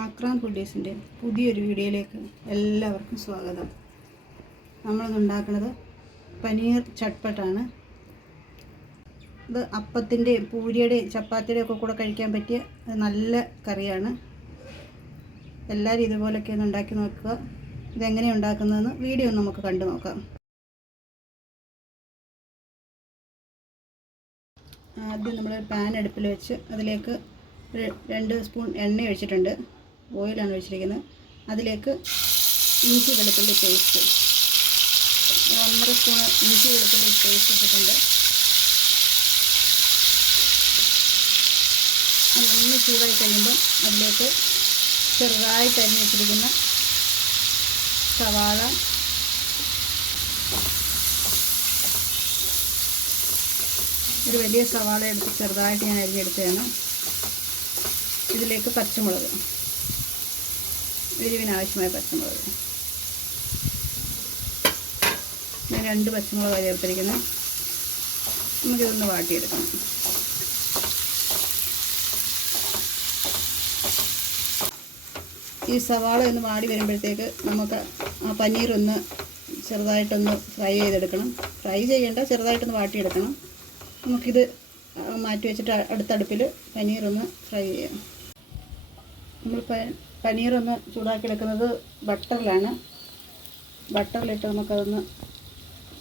ആക്രാം ഫുഡീസിന്റെ പുതിയൊരു വീഡിയോയിലേക്ക് എല്ലാവർക്കും സ്വാഗതം. നമ്മളിന്ന് പനീർ ചട്ട്പട്ടാണ്. ഇത് അപ്പത്തിന്റെയും പൂരിയുടെയും ചപ്പാത്തിയുടെയും ഒക്കെ കൂടെ കഴിക്കാൻ പറ്റിയ നല്ല കറിയാണ്. എല്ലാവരും ഇതുപോലൊക്കെ ഒന്ന് ഉണ്ടാക്കി നോക്കുക. ഇതെങ്ങനെ ഉണ്ടാക്കുന്നതെന്ന് വീഡിയോ നമുക്ക് കണ്ടു നോക്കാം. ആദ്യം നമ്മൾ പാൻ അടുപ്പിൽ വെച്ച് അതിലേക്ക് രണ്ട് സ്പൂൺ എണ്ണ ഒഴിച്ചിട്ടുണ്ട്. ഓയിലാണ് ഒഴിച്ചിരിക്കുന്നത്. അതിലേക്ക് ഇഞ്ചി വെളുത്തുള്ളി പേസ്റ്റ്. ഒന്നര സ്പൂൺ ഇഞ്ചി വെളുത്തുള്ളി പേസ്റ്റ് ഇട്ടിട്ടുണ്ട്. ഒന്ന് ചൂടായി കഴിയുമ്പോൾ അതിലേക്ക് ചെറുതായി അരിഞ്ഞ് വെച്ചിരിക്കുന്ന സവാള ഒരു വലിയ സവാള എടുത്ത് ചെറുതായിട്ട് ഞാൻ അരിഞ്ഞെടുത്തതാണ്. ഇതിലേക്ക് പച്ചമുളക്. എരിവിന് ആവശ്യമായ പച്ചമുളക്. ഞാൻ രണ്ട് പച്ചമുളക് ചേർത്തിരിക്കുന്നത് നമുക്കിതൊന്ന് വാട്ടിയെടുക്കണം. ഈ സവാള ഒന്ന് വാടി വരുമ്പോഴത്തേക്ക് നമുക്ക് ആ പനീർ ഒന്ന് ചെറുതായിട്ടൊന്ന് ഫ്രൈ ചെയ്തെടുക്കണം. ഫ്രൈ ചെയ്യേണ്ട ചെറുതായിട്ടൊന്ന് വാട്ടിയെടുക്കണം. നമുക്കിത് മാറ്റി വെച്ചിട്ട് അടുത്തടുപ്പിൽ പനീറൊന്ന് ഫ്രൈ ചെയ്യാം. നമ്മൾ പനീർ ഒന്ന് ചൂടാക്കി എടുക്കുന്നത് ബട്ടറിലാണ്. ബട്ടറിലിട്ട് നമുക്കതൊന്ന്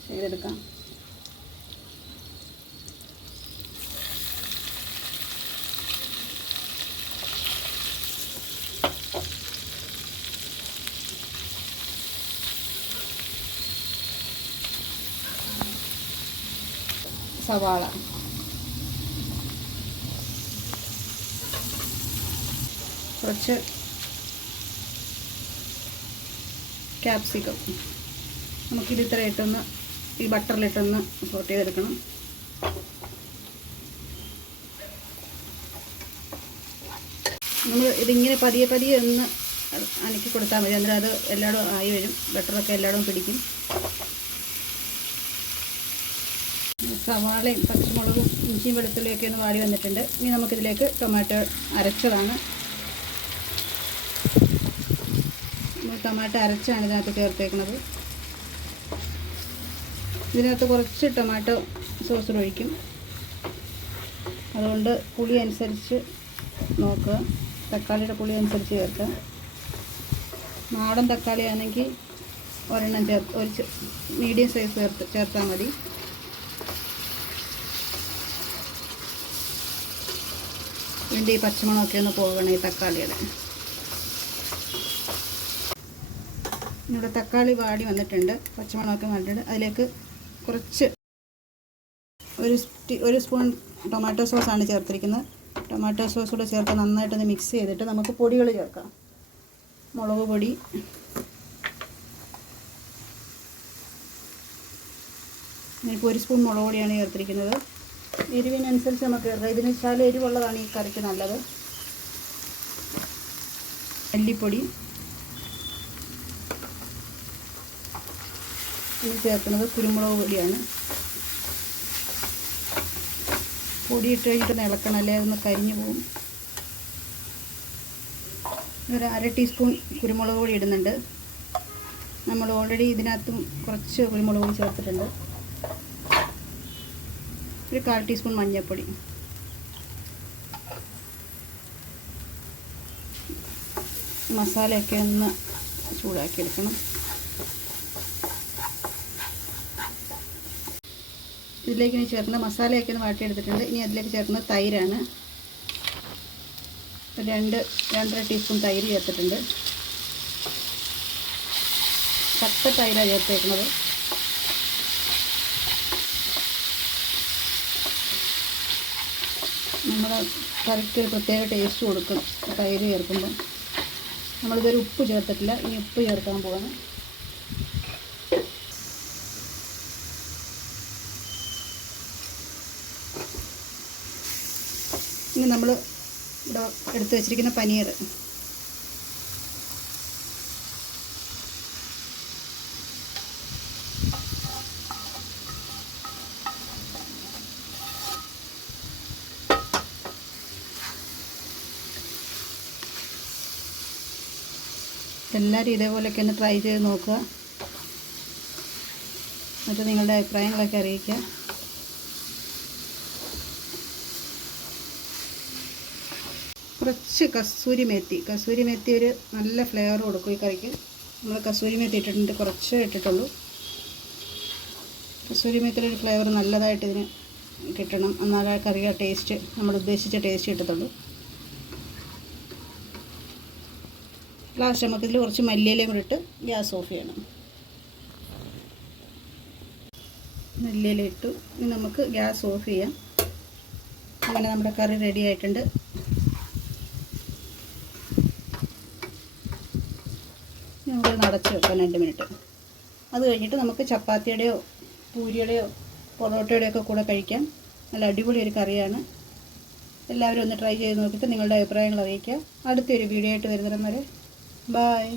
ചെയ്തെടുക്കാം. സവാള. കുറച്ച് ക്യാപ്സിക്കം നമുക്കിത് ഇത്ര ഇട്ടൊന്ന് ഈ ബട്ടറിലിട്ടൊന്ന് സോട്ട് ചെയ്തെടുക്കണം. നമ്മൾ ഇതിങ്ങനെ പതിയെ പതിയെ ഒന്ന് അനക്കി കൊടുത്താൽ മതി. അന്നേരം അത് എല്ലായിടും ആയി വരും. ബട്ടറൊക്കെ എല്ലായിടും പിടിക്കും. സവാളയും പച്ചമുളകും ഇഞ്ചിയും വെളുത്തുള്ളിയൊക്കെ ഒന്ന് വാടി വന്നിട്ടുണ്ട്. ഇനി നമുക്കിതിലേക്ക് ടൊമാറ്റോ അരച്ചതാണ്. ടൊമാറ്റോ അരച്ചാണ് ഇതിനകത്ത് ചേർത്തേക്കുന്നത് ഇതിനകത്ത് കുറച്ച് ടൊമാറ്റോ സോസ് ഒഴിക്കും. അതുകൊണ്ട് പുളി അനുസരിച്ച് നോക്കുക. തക്കാളിയുടെ പുളി അനുസരിച്ച് ചേർക്കുക. നാടൻ തക്കാളി ആണെങ്കിൽ ഒരെണ്ണം ചേർത്ത് ഒരു മീഡിയം സൈസ് ചേർത്ത് ചേർത്താൽ മതി. ഇതിന്റെ ഈ ഒന്ന് പോകണം ഈ തക്കാളിയുടെ. ഇവിടെ തക്കാളി വാടി വന്നിട്ടുണ്ട് പച്ചമുളകൊക്കെ വന്നിട്ടുണ്ട് അതിലേക്ക് കുറച്ച് ഒരു ഒരു സ്പൂൺ ടൊമാറ്റോ സോസാണ് ചേർത്തിരിക്കുന്നത്. ടൊമാറ്റോ സോസ് കൂടെ ചേർത്ത് നന്നായിട്ടൊന്ന് മിക്സ് ചെയ്തിട്ട് നമുക്ക് പൊടികൾ ചേർക്കാം. മുളക് പൊടി. ഞാനിപ്പോൾ ഒരു സ്പൂൺ മുളക് പൊടിയാണ് ചേർത്തിരിക്കുന്നത്. എരിവിനനുസരിച്ച് നമുക്ക് ചേർക്കാം. ഇതിന് ശാല എരിവുള്ളതാണ് ഈ കറിക്ക് നല്ലത്. മല്ലിപ്പൊടി. ഇനി ചേർക്കുന്നത് കുരുമുളക് പൊടിയാണ്. പൊടി ഇട്ട് കഴിഞ്ഞിട്ട് ഇളക്കണം അല്ലേ? അതൊന്ന് കരിഞ്ഞു പോകും ഒരു അര ടീസ്പൂൺ കുരുമുളക് പൊടി ഇടുന്നുണ്ട്. നമ്മൾ ഓൾറെഡി ഇതിനകത്തും കുറച്ച് കുരുമുളക് പൊടി ചേർത്തിട്ടുണ്ട്. ഒരു കാൽ ടീസ്പൂൺ മഞ്ഞൾപ്പൊടി. മസാലയൊക്കെ ഒന്ന് ചൂടാക്കിയെടുക്കണം. ഇതിലേക്ക് ഇനി ചേർന്ന മസാലയൊക്കെ ഒന്ന് വാട്ടിയെടുത്തിട്ടുണ്ട്. ഇനി അതിലേക്ക് ചേർന്ന തൈരാണ്. രണ്ട് രണ്ടര ടീസ്പൂൺ തൈര് ചേർത്തിട്ടുണ്ട്. പച്ച തൈരാണ് ചേർത്തേക്കുന്നത്. നമ്മൾ കറക്റ്റ് പ്രത്യേക ടേസ്റ്റ് കൊടുക്കും തൈര് ചേർക്കുമ്പോൾ നമ്മളിതൊരു ഉപ്പ് ചേർത്തിട്ടില്ല. ഇനി ഉപ്പ് ചേർക്കാൻ പോവാണ്. ഇനി നമ്മൾ ഇവിടെ എടുത്തു വെച്ചിരിക്കുന്ന പനീർ. എല്ലാവരും ഇതേപോലെയൊക്കെ ഒന്ന് ട്രൈ ചെയ്ത് നോക്കുക. എന്നിട്ട് നിങ്ങളുടെ അഭിപ്രായങ്ങളൊക്കെ അറിയിക്കുക. കുറച്ച് കസൂരി മേത്തി. കസൂരി മേത്തി ഒരു നല്ല ഫ്ലേവർ കൊടുക്കും ഈ കറിക്ക്. നമ്മൾ കസൂരി മേത്തി ഇട്ടിട്ടുണ്ട്. കുറച്ച് ഇട്ടിട്ടുള്ളൂ. കസൂരി മേത്തിയുടെ ഒരു ഫ്ലേവർ നല്ലതായിട്ട് ഇതിന് കിട്ടണം. എന്നാലേ കറിയുടെ ടേസ്റ്റ് നമ്മൾ ഉദ്ദേശിച്ച ടേസ്റ്റ് കിട്ടത്തുള്ളൂ. ലാസ്റ്റ് നമുക്ക് ഇതിൽ കുറച്ച് മല്ലിയിലയും കൂടി ഇട്ട് ഗ്യാസ് ഓഫ് ചെയ്യണം. മല്ലിയില ഇട്ടു. ഇനി നമുക്ക് ഗ്യാസ് ഓഫ് ചെയ്യാം. അങ്ങനെ നമ്മുടെ കറി റെഡി ആയിട്ടുണ്ട്. ഇനി നടച്ച് വെക്കാം രണ്ട് മിനിറ്റ്. അത് കഴിഞ്ഞിട്ട് നമുക്ക് ചപ്പാത്തിയുടെയോ പൂരിയുടെയോ പൊറോട്ടയുടെയോ ഒക്കെ കൂടെ കഴിക്കാം. നല്ല അടിപൊളി ഒരു കറിയാണ്. എല്ലാവരും ഒന്ന് ട്രൈ ചെയ്ത് നോക്കിയിട്ട് നിങ്ങളുടെ അഭിപ്രായങ്ങൾ അറിയിക്കുക. അടുത്തൊരു വീഡിയോ ആയിട്ട് വരുന്നിടം വരെ ബായ്